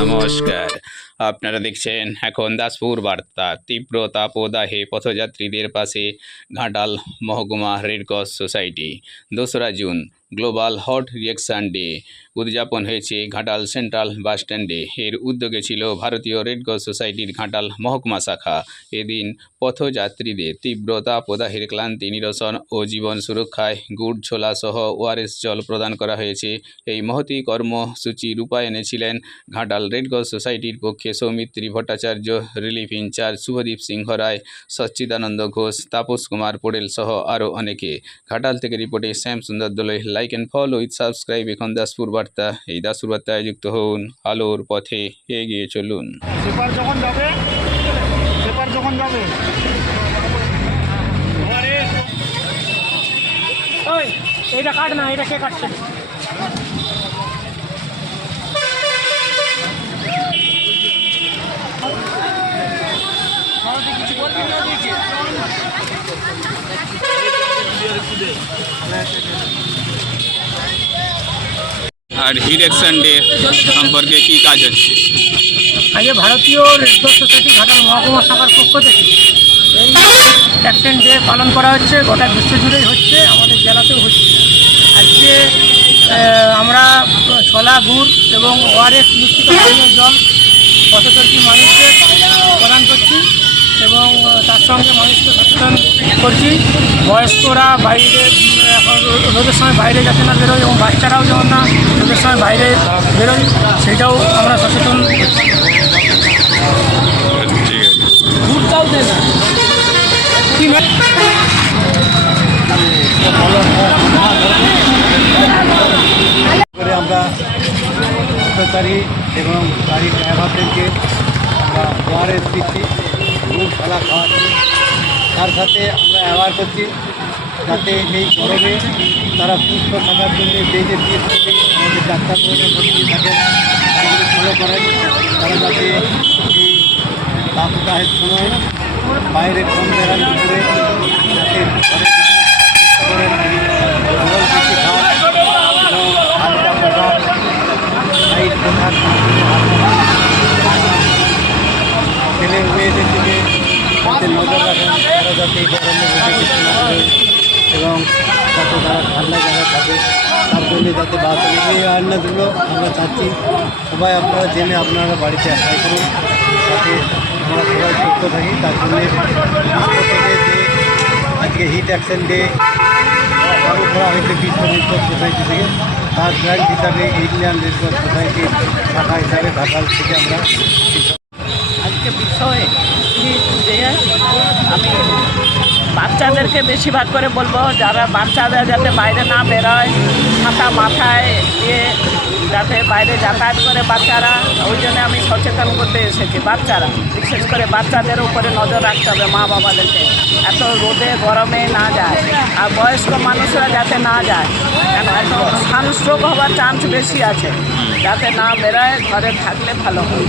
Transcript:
নমস্কার, আপনারা দেখছেন এখন দাসপুর বার্তা। তীব্র তাপদাহে পথযাত্রীদের পাশে ঘাটাল মহকুমা রেডক্রস সোসাইটি। 2রা June global hot reaction day উদযাপন হয়েছে ঘাটাল সেন্ট্রাল বাস স্ট্যান্ডে। এর উদ্যোগে ছিল ভারতীয় রেডক্রস সোসাইটির ঘাটাল মহকুমা শাখা। এদিন পথযাত্রীদের তীব্র তাপদাহের ক্লান্তি নিরসন ও জীবন সুরক্ষায় গুড় ছোলা সহ ওআরএস জল প্রদান করা হয়েছে। এই মহতী কর্মসূচি রূপায়ণে ছিলেন ঘাটাল রেডক্রস সোসাইটির পক্ষে সৌমিত্রী ভট্টাচার্য, রিলিফ ইনচার্জ শুভদীপ সিংহ রায়, সচ্চিদানন্দ ঘোষ, তাপস কুমার পটেল সহ আরও অনেকে। ঘাটাল থেকে রিপোর্টে Shyam Sundar Doloi. Like and follow with subscribe এখন দাসপুর বার্তা। এই দাসপুর বার্তায় যুক্ত হন, আলোর পথে এগিয়ে চলুন। সেপার যখন যাবে ওই এইটা কাট না, এটা কে কাটছে? কিছু বলবি না দিয়েছে আর ইলেকশন ডে সম্পর্কে কি কাজ হচ্ছে? আজকে ভারতীয় রেডক্রস সোসাইটি ঘাটাল মহকুমা শাখার পক্ষ থেকে এই অ্যাকশন ডে পালন করা হচ্ছে। গোটা বিশ্ব জুড়েই হচ্ছে, আমাদের জেলাতেও হচ্ছে। আজকে আমরা ছোলা, গুড় এবং ওআরএস মিশ্রিত পানীয় জল পথচলতি মানুষকে প্রদান করছি এবং তার সঙ্গে মানুষকে সচেতন করছি। বয়স্করা বাইরে এখন রোদের সময় বাইরে যাতে না বেরোয় এবং বাচ্চারাও যেমন না রোদের সময় বাইরে বেরোয়, সেটাও আমরা সচেতন করছি। গুড়টাও দেয় না করে আমরা পথচারী এবং গাড়ির ড্রাইভারদেরকে আমরা ওআরএস দিচ্ছি, গুড় খেলা খাওয়াচ্ছি। তার সাথে আমরা অ্যাওয়ার করছি যাতে এই গরমে তারা সুস্থ থাকার জন্য যে যে টিপসগুলি আমাদের ডাক্তারবাবুরা ভর্তি থাকেন সেগুলি ফলো করেন। তারা যাতে এই তাপদাহের সময় বাইরে কম বেড়ান করে যাতে ঘরে করেন, জল বেশি খান এবং হালকা পোশাক, লাইট পোশাক, ছেলে মেয়েদের দিকে যাতে নজর রাখেন, তারা যাতে এই গরমে বেশি কিছু না করে এবং যাতে তারা ঠান্ডা জায়গা থাকে তার জন্য যাতে বাঁচেন। এই আইনগুলো আমরা চাচ্ছি সবাই আপনারা জেনে আপনারা বাড়িতে অ্যাপ্লাই করুন যাতে আমরা সবাই সুস্থ থাকি। তার জন্যে বিশ্ব থেকে যে আজকে হিট অ্যাকশন ডে চালু করা হয়েছে বিশ্ব রেডক্রস সোসাইটি থেকে, তার ব্র্যান্ড হিসাবে ইন্ডিয়ান রেডক্রস সোসাইটির শাখা হিসাবে ঘাটাল থেকে আমরা আজকে বিষয়ে আমি বাচ্চাদেরকে বেশিরভাগ করে বলবো, যারা বাচ্চারা যাতে বাইরে না বেরোয়, ছাতা মাথায় দিয়ে যাতে বাইরে যাতায়াত করে বাচ্চারা, ওই জন্য আমি সচেতন করতে এসেছি। বাচ্চারা বিশেষ করে বাচ্চাদের উপরে নজর রাখতে হবে মা বাবাদেরকে, এত রোদে গরমে না যায়। আর বয়স্ক মানুষরা যাতে না যায়, কেন এত সানস্ট্রোক হওয়ার চান্স বেশি আছে, যাতে না বেরোয়, ঘরে থাকলে ভালো হয়।